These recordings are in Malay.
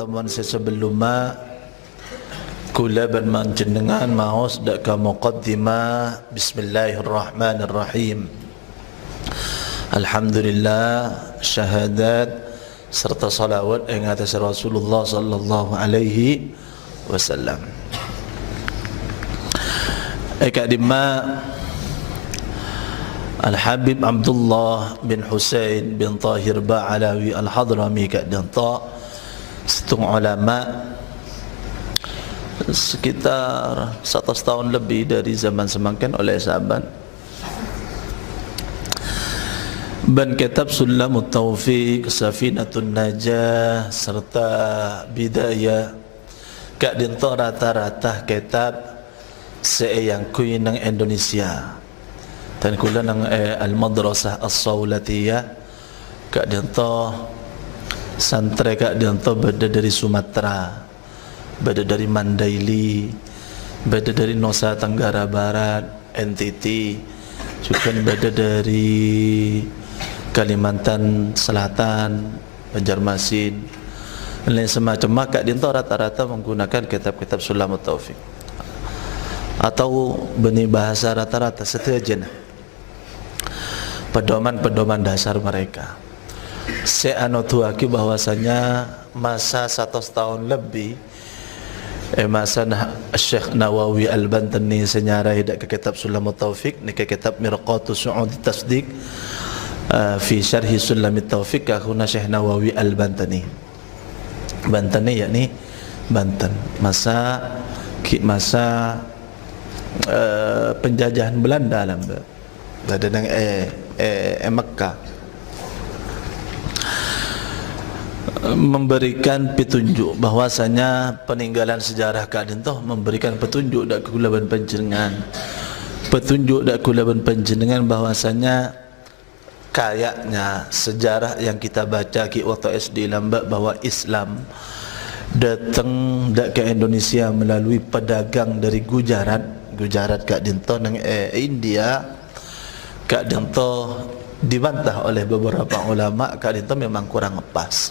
pertemuan sebelumnya kula ban manjenengan maos dak ka muqaddimah bismillahirrahmanirrahim. Alhamdulillah syahadat serta salawat ing atas Rasulullah sallallahu alaihi wasallam. Ekadima Al-Habib Abdullah bin Husain bin Tahir Ba'alawi Al-Hadrami kadanta setung ulama sekitar 100 tahun lebih dari zaman semangkin oleh sahabat ban kitab Sulamut Taufiq, Safinatun Najah serta Bidayah kadanta rata-rata kitab yang kui nang Indonesia dan kula nang al-madrasah as-Saulatiyah kak dianto santre kak dianto beda dari Sumatera, beda dari Mandaili, beda dari Nusa Tenggara Barat, NTT, juga beda dari Kalimantan Selatan, Banjarmasin, dan lain semacam. Kak dianto rata-rata menggunakan kitab-kitab Sulamut Taufiq atau benih bahasa rata-rata setuju pedoman-pedoman dasar mereka. Saya anotuaki bahwasanya masa 100 tahun lebih masa Syekh Nawawi Al-Bantani senyara hidak ke kitab Sulamut Taufiq ni ke kitab Mirqatus Su'ud Tasdiq fi syarhi Sulamut Taufiq kahuna Syekh Nawawi Al-Bantani. Bantani yakni Banten masa penjajahan Belanda dalam badan Mekah memberikan petunjuk bahwasanya peninggalan sejarah kadin toh memberikan petunjuk dak kulaban panjenengan, petunjuk dak kulaban panjenengan bahwasanya kayaknya sejarah yang kita baca ki waktu SD lambak bahwa Islam datang dak ke Indonesia melalui pedagang dari Gujarat kadin toh nang India. Kak Dinto dibantah oleh beberapa ulama. Kak Dinto memang kurang ngepas,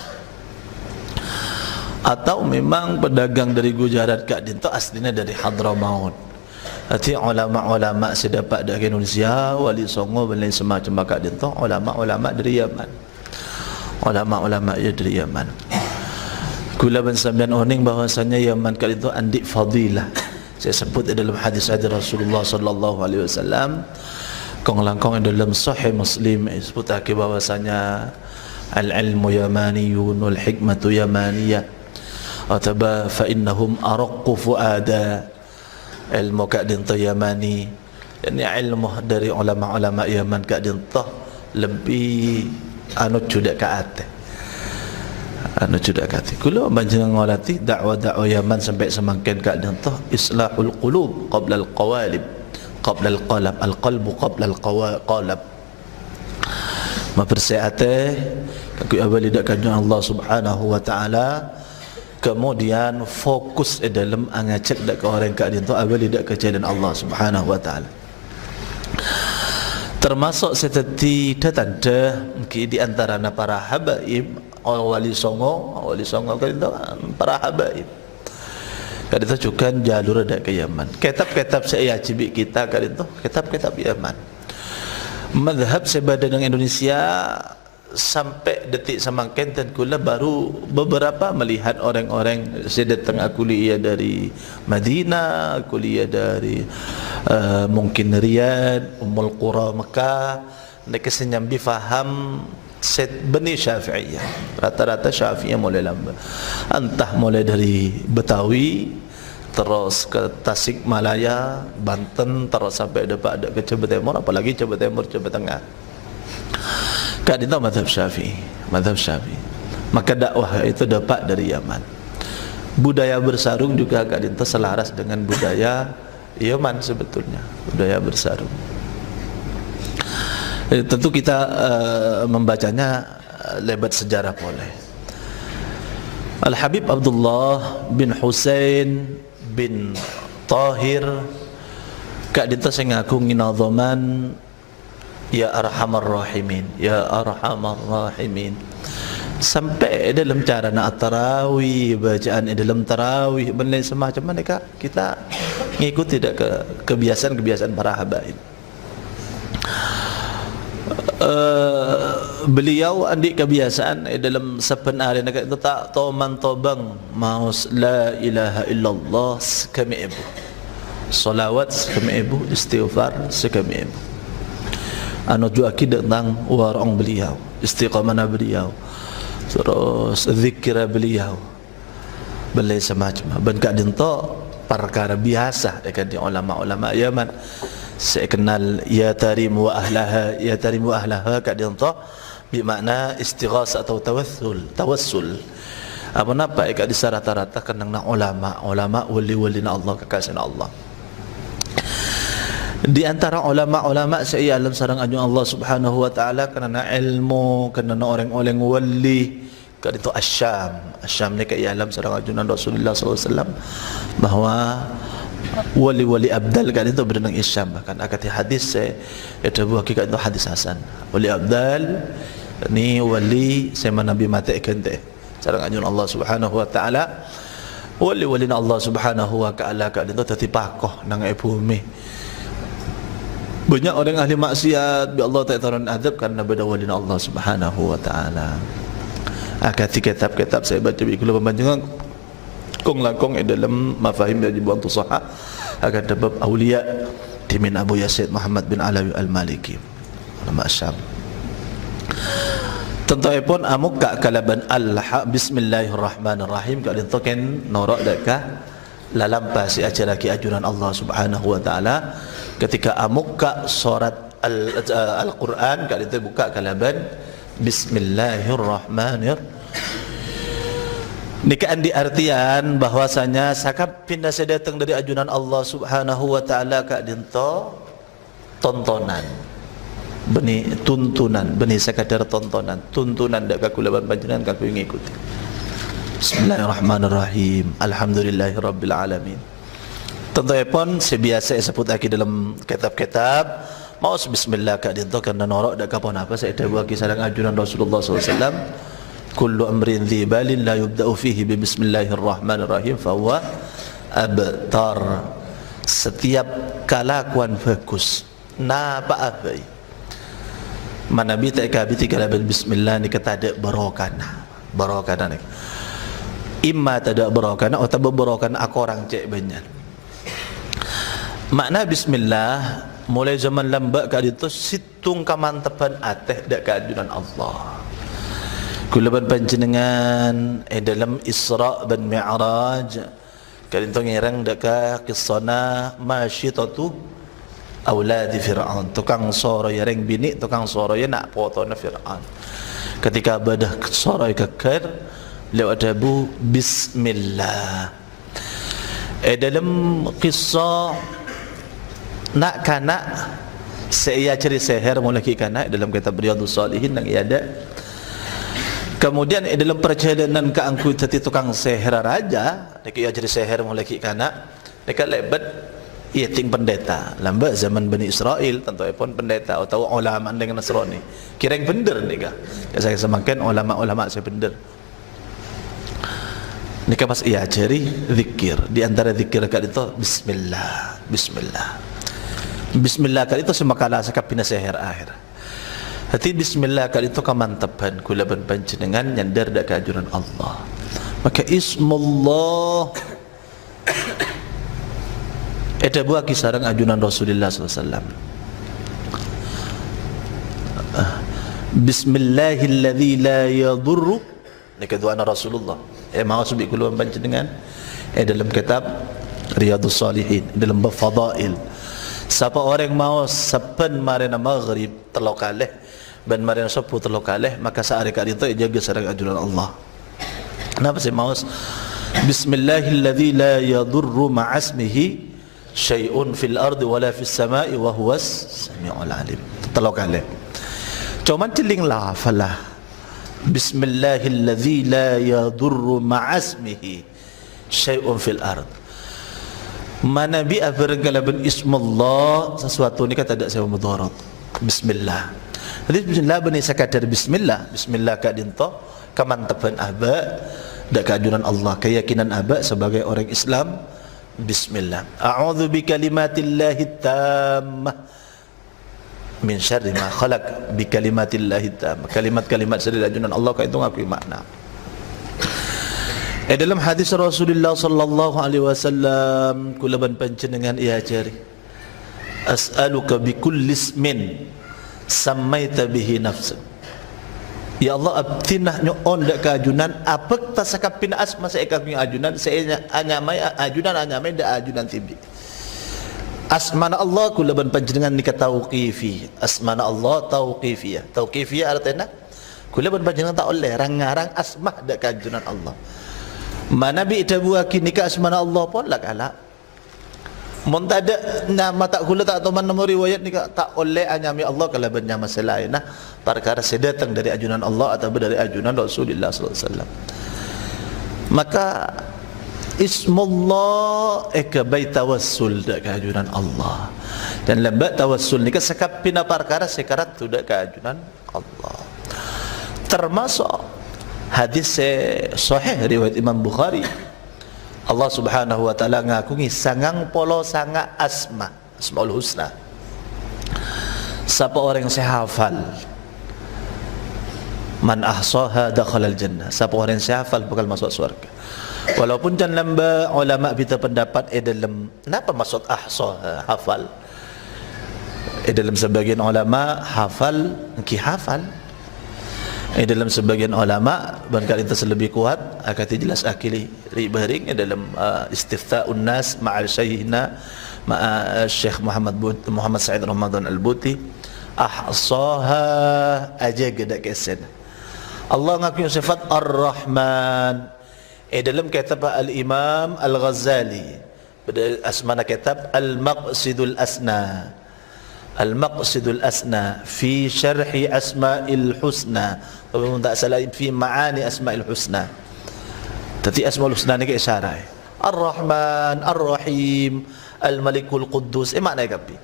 atau memang pedagang dari Gujarat Kak Dinto aslinya dari Hadramaut. Arti ulama-ulama sedapat dari Indonesia, Wali Songo dan lain semacam Kak Dinto ulama-ulama dari Yaman, ulama-ulama dari Yaman. Kula ban sampean oning bahwasanya Yaman Kak Dinto andik fadilah. Saya sebut dalam hadis Rasulullah sallallahu alaihi wasallam. Kong langkong dalam Sahih Muslim disebutake bahwasanya al-ilmu yamaniyun wal hikmatu yamaniyah ataba fa innahum araqqu fuada. Ilmu kak dinto yamani, ini ilmu dari ulama-ulama Yaman kak dinto lebih anut judak ke ate, anut judak ke ate. Kulo panjenengan ngolati dakwah-dakwah Yaman sampai semakin kak dinto islahul qulub qabla al-qawalib, qabla al-qalab, al-qalbu qabla al-qalab. Mempersiate aku abali dak kanjeng Allah Subhanahu wa taala, kemudian fokus dalam angacek dak ke orang kak dinto abali dak kejadian Allah Subhanahu wa taala. Termasuk seperti tanda di antara para habaib wali songo kan itu para habaib. Kad itu juga jalur dak ke Yaman. Kitab-kitab saya cibik kita kad itu kitab-kitab Yaman. Madhab sebadan Indonesia sampai detik semakin dan kula baru beberapa melihat orang-orang saya datang kuliah dari Madinah, kuliah dari mungkin Riyadh, Ummul Qura Mekah, mereka senyambi faham set benih Syafi'iyah, rata-rata Syafi'iyah mulai lambat, entah mulai dari Betawi terus ke Tasikmalaya, Banten, terus sampai depan ke Jawa Timur, apalagi Jawa Timur, Jawa Tengah. Kak itu mazhab Syafi'i, mazhab Syafi'i. Maka dakwah itu dapat dari Yaman. Budaya bersarung juga kak itu selaras dengan budaya Yaman sebetulnya, budaya bersarung. Tentu kita membacanya lebat sejarah boleh. Al-Habib Abdullah bin Husain bin Tahir kak dinta sing ngaku nginazaman ya arhamar rahimin, ya arhamar rahimin. sampai dalam cara nak tarawih, bacaan dalam tarawih, benda semacam mana kita ngikut tidak ke kebiasaan-kebiasaan para habaib. Beliau andik kebiasaan dalam saban hari nak itu tak toman tobang maus la ilaha illallah sekami ibu, salawat sekami ibu, istighfar sekami ibu. Anu juga akidah tentang warang beliau, istiqamah beliau, terus zikir beliau, belai semacam. Benka dinto perkara biasa dekat ulama-ulama Yaman. Saya kenal ya tarim wa ahlaha, ya tarim wa ahlaha kat dinto bermakna istighasah atau tawassul. Apa napa kat di rata-rata kenang ulama wali-wali Allah kekasihan Allah. Di antara ulama-ulama saya alam sarang anjung Allah Subhanahu wa taala kerana ilmu, kerana orang-orang wali kat itu Asyam ni kat alam sarang anjung Rasulullah sallallahu alaihi wasallam bahawa wali-wali abdal kat itu berdenang Asyam. Bahkan akati hadis saya itu buah kat itu hadis hasan. Wali abdal ni wali sama Nabi mati kente sarang anjung Allah Subhanahu wa taala. Wali-wali Allah Subhanahu wa taala kat itu tetipakoh nang bumi. Banyak orang ahli maksiat bi Allah tak turun azab kerana berdawalin Allah Subhanahu wa taala. Akati kitab-kitab saya baca bi kula pembanjangan kong langkong dalam mafahim dari buang tusaha akan sebab aulia timin Abu Yazid Muhammad bin Alawi Al-Maliki ulama Syam. Tentuipun amuk ka kalaban bismillahirrahmanirrahim ka dintoken norak dakah lalampas acara ki ajuran Allah Subhanahu wa taala. Ketika amuk ka surat Al-Quran kat itu buka kalaban bismillahirrahmanirrahim. Nikaan di artian bahwasanya sakap pindah saya datang dari ajunan Allah Subhanahu wa taala kat dinto tontonan. Beni tuntunan, beni sekadar tontonan, tuntunan dak ka kulaban panjenengan kalau ngikuti. Bismillahirrahmanirrahim. Alhamdulillahirabbil alamin. Tentuipun sebiasa sebut lagi dalam kitab-kitab mau bismillah kat dinto kerana norok dak kapon apa saya dah buat kisah ajunan Rasulullah sallallahu alaihi wasallam kullu amrin dhi balin la yubda'u fihi bi bismillahirrahmanirrahim fa huwa abtar. Setiap kalakuan bagus napa apa mana bi tak kabiti kalaban bismillah ni kata ada barokana ni imma tak ada barokana atau barokana aku orang cek banyak. Makna bismillah mulai zaman lambak kat itu situng kamantapan ateh dak keajunan Allah. Kulaban panjenengan dalam Isra dan Mi'raj kat itu ngirang dak ka kisana masyitatu auladi Fir'aun, tukang soro yareng bini tukang soro ya nak potona Fir'aun. Ketika badah soro kekar lewat dabu bismillah. Dalam kisah nak kanak saya cari seher mulai kanak dalam kitab Riyadhus Shalihin yang ada. Kemudian dalam perjalanan ke angku tadi tukang seher raja, dia cari seher mulai kanak dekat lebat ia ting pendeta lambat zaman Bani Israel tentu pun pendeta atau ulama dengan Nasrani kirang bener nika saya semakin ulama-ulama saya bener nika pas ia cari zikir di antara zikir kat itu bismillah bismillah kat itu semakala sakap pina seher akhir hati bismillah kat itu kamantapan kulaban panjenengan nyandar dak keajuran Allah maka ismullah ada buah kisarang ajunan Rasulullah SAW. Bismillahilladzi la yadurru. Ini kedua Rasulullah. Mahu subik kuluan panjenengan. Dalam kitab Riyadhus Shalihin, dalam bab fadail. Siapa orang mau saban marina maghrib terlokaleh ban marina sapu terlokaleh maka sehari kali itu jaga sarang ajunan Allah. Kenapa saya mau Bismillahilladzi la yadurru ma'asmihi syai'un fil ardi wala fis sama'i wa huwas sami'ul alim. Terlokaleh. Cuman tiling lafalah. Bismillahilladzi la yadurru ma'asmihi syai'un fil ard. Mana bi abarangkala bin ismullah sesuatu ni kata tak saya mudarat. Bismillah. Jadi bismillah bani sekadar bismillah. Bismillah kak dinto kemantapan aba dak keajunan Allah, keyakinan aba sebagai orang Islam. Bismillah. A'udzu bikalimatillahi tammah min syarri ma khalaq. Bikalimatillahi tammah. Kalimat-kalimat dari ajunan Allah kak itu ngakui makna. Dalam hadis Rasulullah sallallahu alaihi wasallam kulaban panjenengan ia cari as'aluka bikulli ismin sammaita bihi nafsak. Ya Allah abtinah nyon dak keajunan apek tasakapin asma saya kami ajunan saya anyamai ajunan anyamai dak ajunan tibi. Asmana Allah kulaban panjenengan nika tauqifi. Asmana Allah tauqifiyah. Tauqifiyah artinya kulaban panjenengan tak oleh rangarang asma dak keajunan Allah. Mana bi tabuaki nikah asmana Allah pun lak ala. Mun tak ada nama tak kula tak tahu mana riwayat nikah tak oleh anyami Allah kalau benar masalah nah perkara saya datang dari ajunan Allah atau dari ajunan Rasulullah sallallahu alaihi wasallam. Maka ismullah ekabai tawassul dak ajunan Allah. Dan lambat tawassul nikah sekapina perkara sekarat tu dak ajunan Allah. Termasuk hadis sahih riwayat Imam Bukhari. Allah Subhanahu wa taala ngakungi sangang polo sanga asmaul husna. Siapa orang yang saya hafal, man ahsaha dakhala al-jannah. Siapa orang yang saya hafal bakal masuk surga. Walaupun dan lamba ulama kita pendapat dalam kenapa maksud ahsaha hafal. Dalam sebagian ulama hafal engki hafal. Dalam sebagian ulama barangkali itu lebih kuat akan jelas akili ribaring dalam istifta'un nas ma'al syaihina ma'a Syekh Muhammad Sa'id Ramadan Al-Buti ahsaha aja gedak kesen. Allah ngaku sifat Ar-Rahman. Dalam kitab Al-Imam Al-Ghazali pada asmana kitab Al-Maqsidul Asna. Al-Maqsidul Asna fi syarhi asma'il husna. Kalau tak salah fi ma'ani asma'il husna. Tadi asma'ul husna ni ke isyarat. Ar-Rahman, Ar-Rahim, Al-Malikul Quddus. Makna kapi.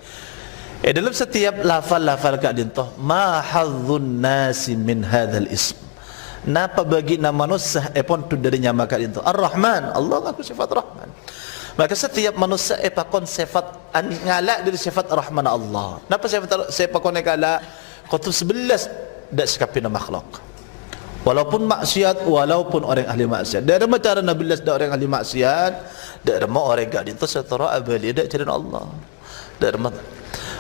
Dalam setiap lafal-lafal kak dintoh, ma hadzun nasi min hadzal ism. Napa bagi nama manusia pun tu dari nama kak dintoh. Ar-Rahman, Allah ngaku sifat Rahman. Maka setiap manusia pakon sifat ngalak dari sifat Rahman Allah. Napa sifat pakon ngalak? Qutub 11 dak sekapina makhluk. Walaupun maksiat, walaupun orang ahli maksiat. Dari cara Nabi dak orang ahli maksiat, dari orang gak itu setara abali dak jalan Allah. Dari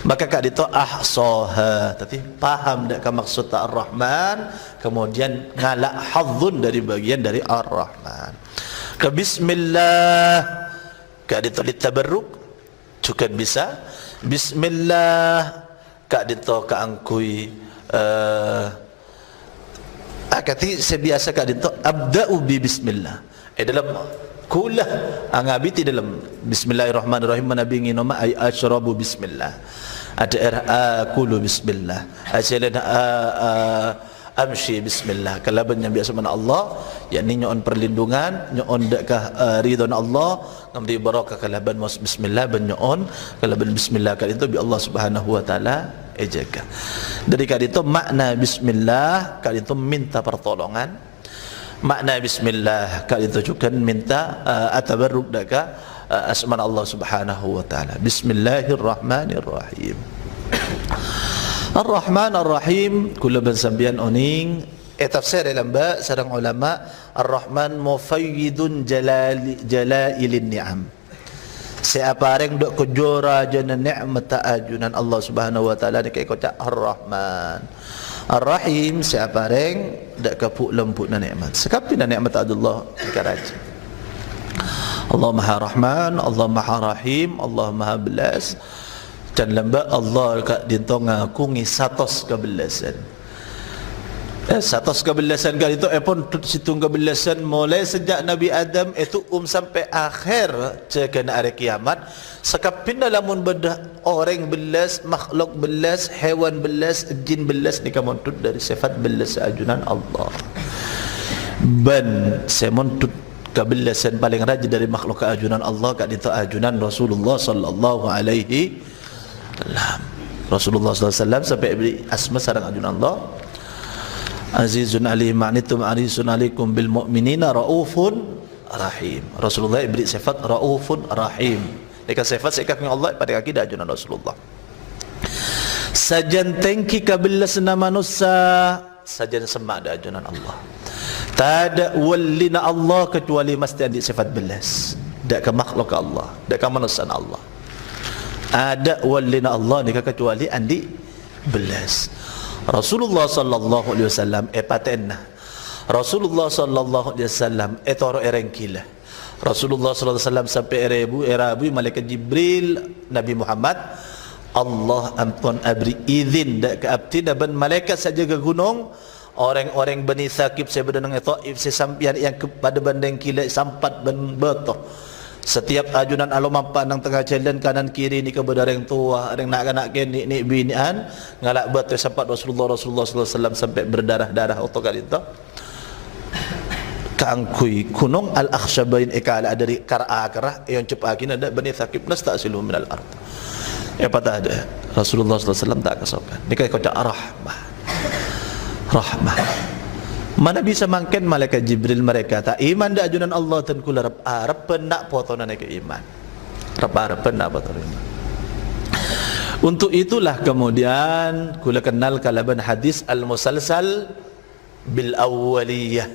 maka kak itu ahsaha, tapi paham dak maksud Ar-Rahman, kemudian ngalak hadzun dari bagian dari Ar-Rahman. Ke bismillah kak dito ditabarruk juga bisa. Bismillah kak dito kaangkui akati sebiasa kak dito abda'u bi bismillah. Dalam kulah angabiti dalam bismillahirrahmanirrahim nabi nginoma ay asyrabu bismillah. Ada akulu bismillah. Asyalana amshi bismillah. Kalaban yang biasa mana Allah yakni nyon perlindungan nyon dakah ridwan Allah ngamdi barakah kalaban mas bismillah ban nyon kalaban bismillah kali itu bi Allah Subhanahu wa taala ejaga. Dari kali itu makna bismillah kali itu minta pertolongan. Makna bismillah kali itu juga minta atabarruk dakah asma Allah Subhanahu wa taala. Bismillahirrahmanirrahim. Ar-Rahman Ar-Rahim kula bensambian oning tafsir lamba sareng ulama Ar-Rahman mufayyidun jalailin ni'am. Siapa orang dok kejora jana nikmat ajunan Allah Subhanahu wa taala ni kaya kocak Ar-Rahman. Ar-Rahim siapa orang dak kapuk lembut na nikmat. Sekapi na nikmat Allah karaji. Allah Maha Rahman, Allah Maha Rahim, Allah Maha Belas. Dan lamba Allah kat dintong ngakungi satos kebelasan. Satos kebelasan kali itu pun situng kebelasan mulai sejak Nabi Adam itu sampai akhir cekana hari kiamat. Sekapin lamun bedah orang belas, makhluk belas, hewan belas, jin belas ni kamontut dari sifat belas ajunan Allah. Ban semontut kebelasan paling rajin dari makhluk keajunan Allah kat itu ajunan Rasulullah sallallahu alaihi wasallam. Rasulullah SAW sampai beri asma sarang ajunan Allah, azizun alaihi ma'nitum arisun alaikum bil mu'minina raufun rahim. Rasulullah beri sifat raufun rahim. Dekat sifat sekak Allah pada kaki dah ajunan Rasulullah. Sajan tengki kabilas nama manusia, sajan semak dah ajunan Allah. Tak ada walina Allah kecuali mesti ada sifat belas. Tak ke makhluk Allah, tak ke manusia Allah. Ada walina Allah ni kecuali andi belas. Rasulullah sallallahu alaihi wasallam patenna. Rasulullah sallallahu alaihi wasallam toro erengkila. Rasulullah sallallahu alaihi wasallam sampai erabu malaikat Jibril Nabi Muhammad, Allah ampun abri izin dak ke abti dan malaikat saja ke gunung. Orang-orang Bani Thaqif saya berdana dengan Taif sesampian yang kepada bandeng kila sampat ben betoh. Setiap ajunan alo mampan nang tengah jalan kanan kiri ni kepada orang tua, orang nak kanak ke ni binian ngalak betoh sampat Rasulullah sallallahu alaihi wasallam sampai berdarah-darah otak itu. Kaangkui gunung Al-Akhshabain ekala dari kara yang cepakin ada Bani Thaqif nastasilu min al-ard. Patah ada Rasulullah sallallahu alaihi wasallam tak kesokan. Ni kau cakap rahmah. Mana bisa mangken malaikat Jibril mereka tak iman dak ajunan Allah dan kula Arab pendak potonan ke iman. Arab pendak potonan iman. Untuk itulah kemudian kula kenal kalaban hadis al-musalsal bil awwaliyah.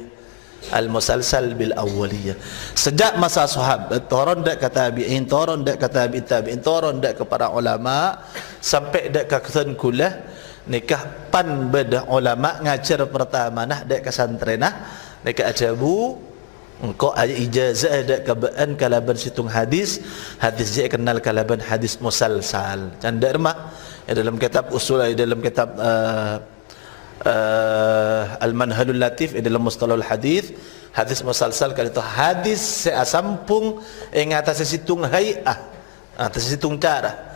Al-musalsal bil awwaliyah. Sejak masa sahabat turun dak kata tabi'in, turun dak kata tabi'in, turun dak kepada ulama sampai dak ke kula nikah pan beda ulama ngajar pertama nah dak kesantren nah nikah ajabu engkau ada ijazah dak kebaan kalaban situng hadis je kenal kalaban hadis musalsal canda remah dalam kitab usul dalam kitab al-manhalul latif dalam mustalahul hadis musalsal kali itu hadis seasampung ing atas situng hay'ah atas situng cara.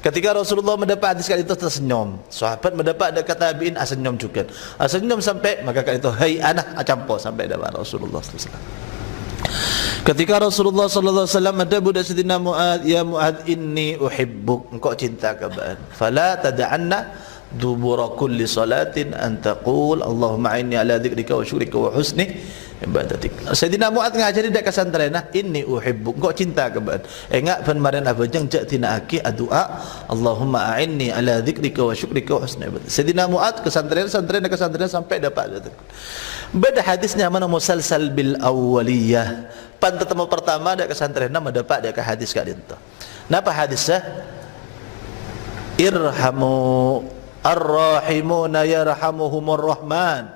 Ketika Rasulullah mendapat hadis kali itu tersenyum. Sahabat mendapat ada kata tabi'in senyum juga. Senyum sampai maka kali itu hai anak acampo sampai dapat Rasulullah sallallahu alaihi wasallam. Ketika Rasulullah sallallahu alaihi wasallam ada budak Sayyidina Mu'adz, ya Mu'adz inni uhibbuk, engkau cinta kepada. Fala tad'anna dubura kulli salatin an taqul Allahumma inni ala dzikrika wa syukrika wa husni ibadatik. Sayyidina Mu'adz ngajari dak kesantren nah inni uhibbuk, engkau cinta kepada. Ingat penmaran apa jeng jak tina aki doa Allahumma a'inni ala dzikrika wa syukrika wa husni ibadatik. Sayyidina Mu'adz kesantren sampai dapat. Beda hadisnya mana musalsal bil awwaliyah. Pan tetemu pertama dak kesantren nama dapat dak hadis kali itu. Napa hadisnya? Irhamu ar-rahimuna yarhamuhumur rahman.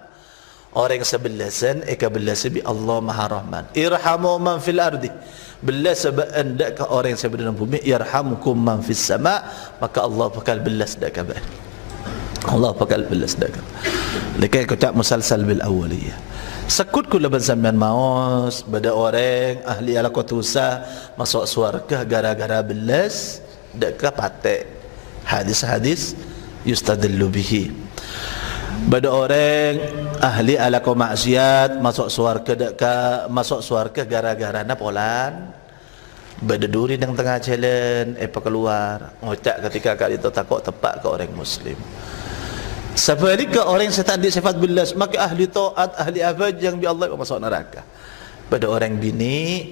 Orang sebelasan belasan bi Allah Maha Rahman. Irhamu man fil ardi. Belas sebab dak ke orang sebelah bumi yarhamukum man fis sama, maka Allah bakal belas dak ke. Allah bakal belas dak. Lekai kau cak musalsal bil awwaliyah. Sekut kula bersambian maus bada orang ahli ala kutusa masuk surga gara-gara belas dak ke patek. Hadis-hadis yustadillu bihi. Bada orang ahli ala maksiat masuk surga gara-gara napolan bada duri yang tengah jalan keluar ngocak ketika kali itu takut tepak ke orang muslim. Sebaliknya orang setan di sifat belas maka ahli taat ahli abad yang bi Allah masuk neraka. Bada orang bini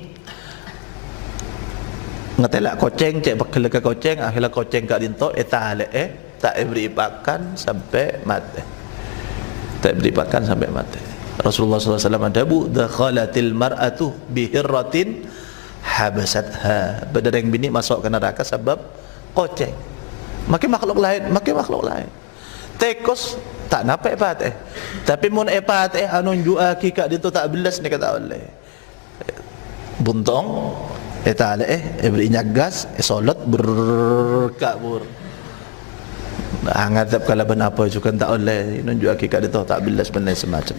ngetelak koceng cek bekal ke koceng akhirnya koceng kak dinto tak beri pakan sampai mati. Tak beri pakan sampai mati. Rasulullah SAW adabu dakhalatil mar'atu bihirratin habasatha. Badar yang bini masuk ke neraka sebab koceng. Makin makhluk lain. Tekos tak napak patih. Tapi mun patih anu juaki kak dinto tak belas ni kata oleh. Buntong beri nyagas solat berkabur. Ngadap kalaban apa juga tak oleh nunjuk hakikat itu tak bilas benda semacam.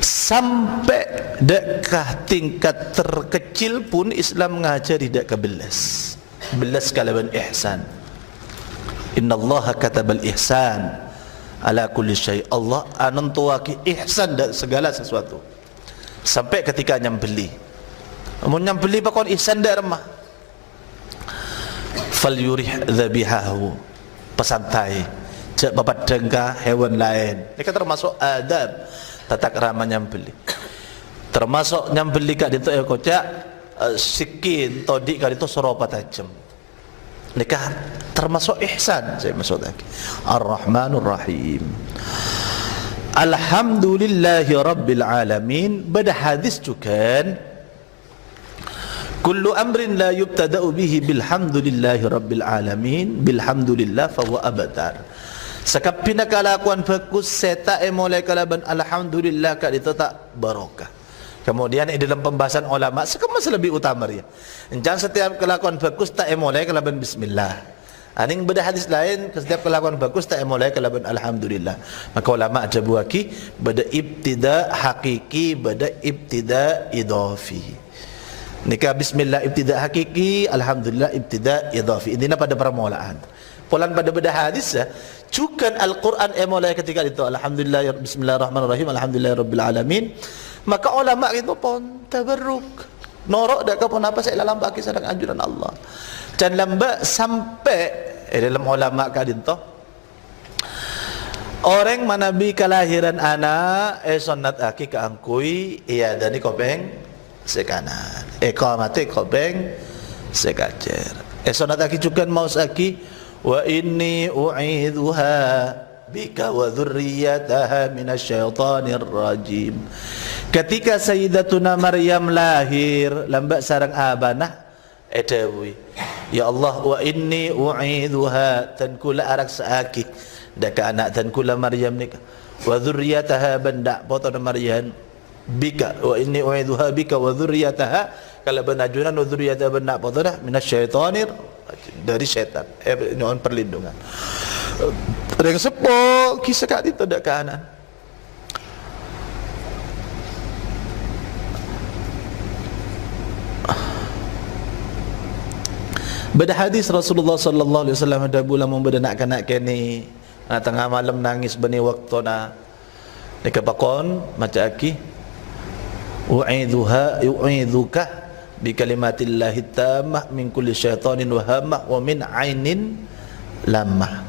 Sampai dekat tingkat terkecil pun Islam ngajari dak kebelas. Belas kalaban ihsan. Innallaha katabal ihsan ala kulli syai. Allah anantuaki ihsan dak segala sesuatu. Sampai ketika nyambeli. Mun nyambeli pakon ihsan dak remah. falyurih dhabihahu, pesantai cek bapak dengka hewan lain. Ini kan termasuk adab tata krama nyambeli, termasuk nyambeli kak itu kocak sikin todik kak itu seropa tajam. Nikah termasuk ihsan. Saya maksud lagi Ar-Rahmanur Rahim. Alhamdulillahi Rabbil Alamin. Pada hadis juga kullu amrin la yubtada'u bihi bilhamdulillahi Rabbil Alamin, bilhamdulillah fahuwa abtar. Sekapina kalakuan bagus seta mulai kalaban alhamdulillah kak itu tak barokah. Kemudian dalam pembahasan ulama sekemas lebih utama dia. Jangan setiap kelakuan bagus tak mulai kalaban bismillah. Aning beda hadis lain setiap kelakuan bagus tak mulai kalaban alhamdulillah. Maka ulama ada buaki beda ibtida hakiki, beda ibtida idafi. Nikah bismillah ibtida hakiki, alhamdulillah ibtida idafi. Intinya pada permulaan. Pulang pada beda hadis ya. Cukan Al-Quran mulai ketika itu alhamdulillah bismillahirrahmanirrahim alhamdulillahirabbil alamin. Maka ulama itu pun tabarruk norok dak kapun apa saya dalam baki sedang anjuran Allah. Dan lamba sampai dalam ulama kadinto orang manabi kelahiran anak sonat aki keangkui iya dani kopeng sekanan iqamati kopeng sekacer sonat aki juga mau aki wa inni u'idzuha bika wa dzurriyyataha minasyaitonir rajim. Ketika Sayyidatuna Maryam lahir lambak sarang abanah edawi ya Allah wa inni u'idzuha tan kula arak saaki daka anak tan kula Maryam nika wa dzurriyyataha banda potona Maryam bika wa inni u'idzuha bika wa dzurriyyataha kala banajunan wa dzurriyyataha banda potona minasyaitonir dari setan. Nyon perlindungan. Reng sepo kisah kat itu dak kanan. Pada hadis Rasulullah sallallahu alaihi wasallam ada bulan membeda nak kanak kene tengah malam nangis bani waktuna dikapakon maca aki u'idzuka bi kalimatillahi tammah min kulli syaitanin wa hamah wa min ainin lamah.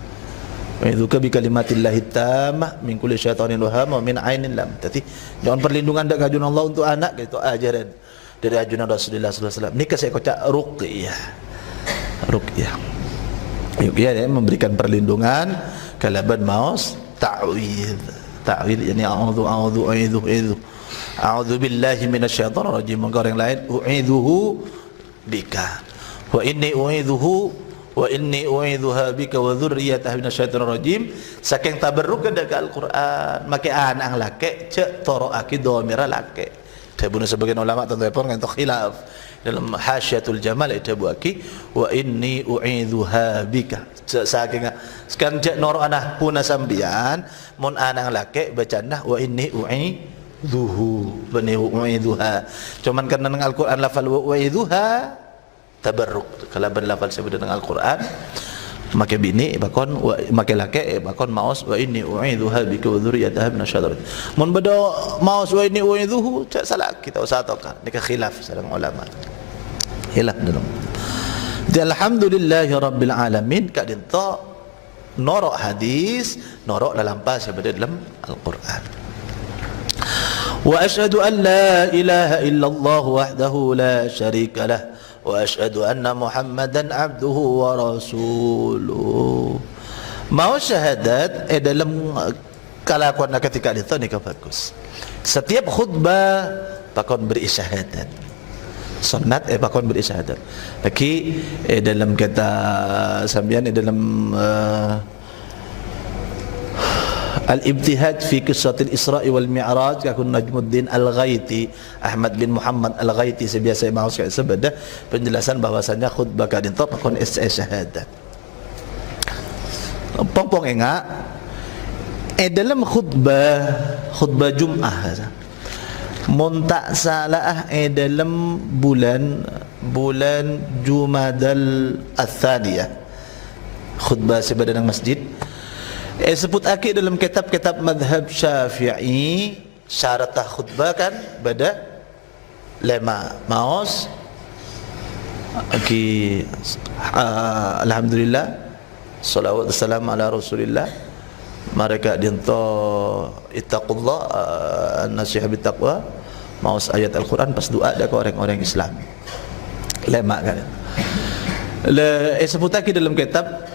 U'idzuka bi kalimatillahi tammah min kulli syaitanin wa hamah wa min ainin lamah. Jadi jangan perlindungan dak kajun Allah untuk anak gitu ajaran dari ajunan Rasulullah sallallahu alaihi wasallam. Nikah saya kocak ruqyah. Ruqyah. Ruqyah ya memberikan perlindungan kalaban maus ta'widz. Ta'widz yani a'udzu a'udzu billahi minasyaitonir rajim. Maka orang lain u'idzuhu bika wa inni u'idzuha bika wa dzurriyyataha minasyaitonir rajim. Saking tabarruk dak Al-Qur'an make anak laki cek toro aki dhamira laki. Tabun sebagian ulama tentu pun ngantuk khilaf dalam Hasyiatul Jamal itu buaki wa inni u'idzuha bika. Saking sekan cek noro anak puna sambian mun anak laki bacana wa inni u'idzuhu bani u'idzuha. Cuman karena dengan Al-Qur'an lafal u'idzuha tabarruk kalau berlafal sebut dengan Al-Qur'an make bini bakon make laki bakon maos wa inni u'idzuha bika wa dzurriyyataha minasyaitonir rajim. Mun beda maos wa inni u'idzuhu cak salah kita usah toka nikah khilaf sareng ulama. Khilaf dalam. Di alhamdulillahi rabbil alamin kak dinto norok hadis norok dalam pas sebeda dalam Al-Qur'an. Wa asyhadu an la ilaha illallah wahdahu la syarika lah wa asyhadu anna Muhammadan abduhu wa rasuluh. Mau syahadat dalam kelakuan ketika itu nikah bagus. Setiap khutbah pakon beri syahadat. Sunnat pakon beri syahadat. Lagi dalam kata sambian dalam Al-Ibtihad fi Qissatil Isra'i wal Mi'raj kakun Najmuddin Al-Ghaiti Ahmad bin Muhammad Al-Ghaiti sebiasa mau sekali sebeda penjelasan bahwasanya khutbah kadin top akon syahadat. Pompong enggak dalam khutbah Jumat muntak salah dalam bulan Jumadal Ats-Tsaniyah khutbah sebeda nang masjid sebut akid dalam kitab-kitab madhab Syafi'i syarat khutbah kan beda lema maos Aki alhamdulillah salawat wassalam ala rasulillah. Mereka dinto ittaqullah nasihat bittaqwa mau ayat al-Quran pas doa dak orang-orang Islam. Lemak kan. Sebutake dalam kitab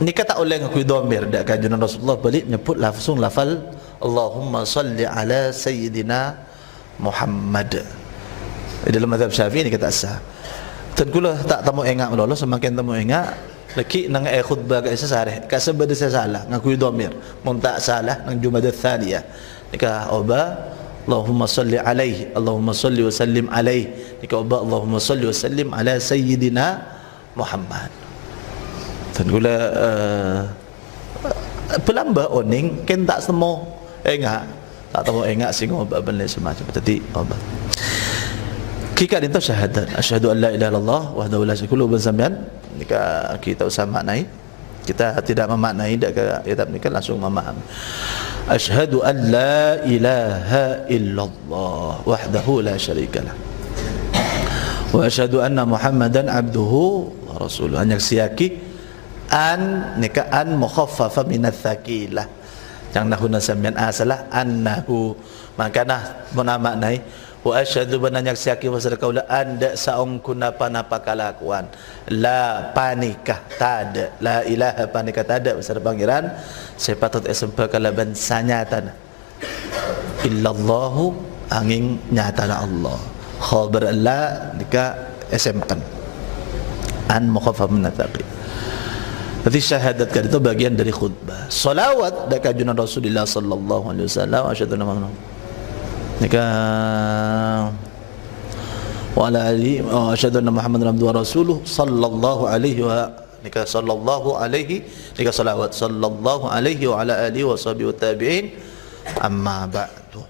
ni kata oleh aku domir dak kajunan Rasulullah balik nyebut langsung lafal Allahumma salli ala sayyidina Muhammad. Di dalam mazhab Syafi'i ni kata sah. Dan kula tak tamu engak melolo semakin tamu engak laki nang khutbah ka sesare ka sebeda salah ngaku domir mun tak salah nang Jumadah Tsaniyah nika oba Allahumma salli alaihi Allahumma salli wa sallim alaihi nika oba Allahumma salli wa sallim ala sayyidina Muhammad. Dan gula pelambah oning ken tak semo engak tak tahu engak sing obat benda semacam tadi obat kika dinto syahadat asyhadu an la ilaha illallah wahdahu la syarika lahu sampean nika kita usah maknai kita tidak memaknai dak kitab ni kan langsung memaham asyhadu an la ilaha illallah wahdahu la syarika lah wa asyhadu anna muhammadan abduhu wa rasuluhu hanya siaki an nika an mukhaffafa minats tsaqilah yang nahuna sampean asalah annahu makana menamaknai wa asyhadu banyak siaki pasal kaula anda saung kunapa napa kalakuan la panikah tada la ilaha panikah tada pasal pangeran sepatut SMP kalaban sanyatan illallahu angin nyatana Allah khabar la nika SMP an mukhafaf min at-taqi. Jadi syahadat kan itu bagian dari khutbah. Salawat dak kajunan Rasulullah sallallahu alaihi wasallam asyhadu anna Muhammadan nika wa ala alihi wa asyhadu anna Muhammadan abduhu wa rasuluh sallallahu alaihi wa nika sallallahu alaihi nika salawat sallallahu alaihi wa ala alihi wa sahbihi wa tabi'in amma ba'du.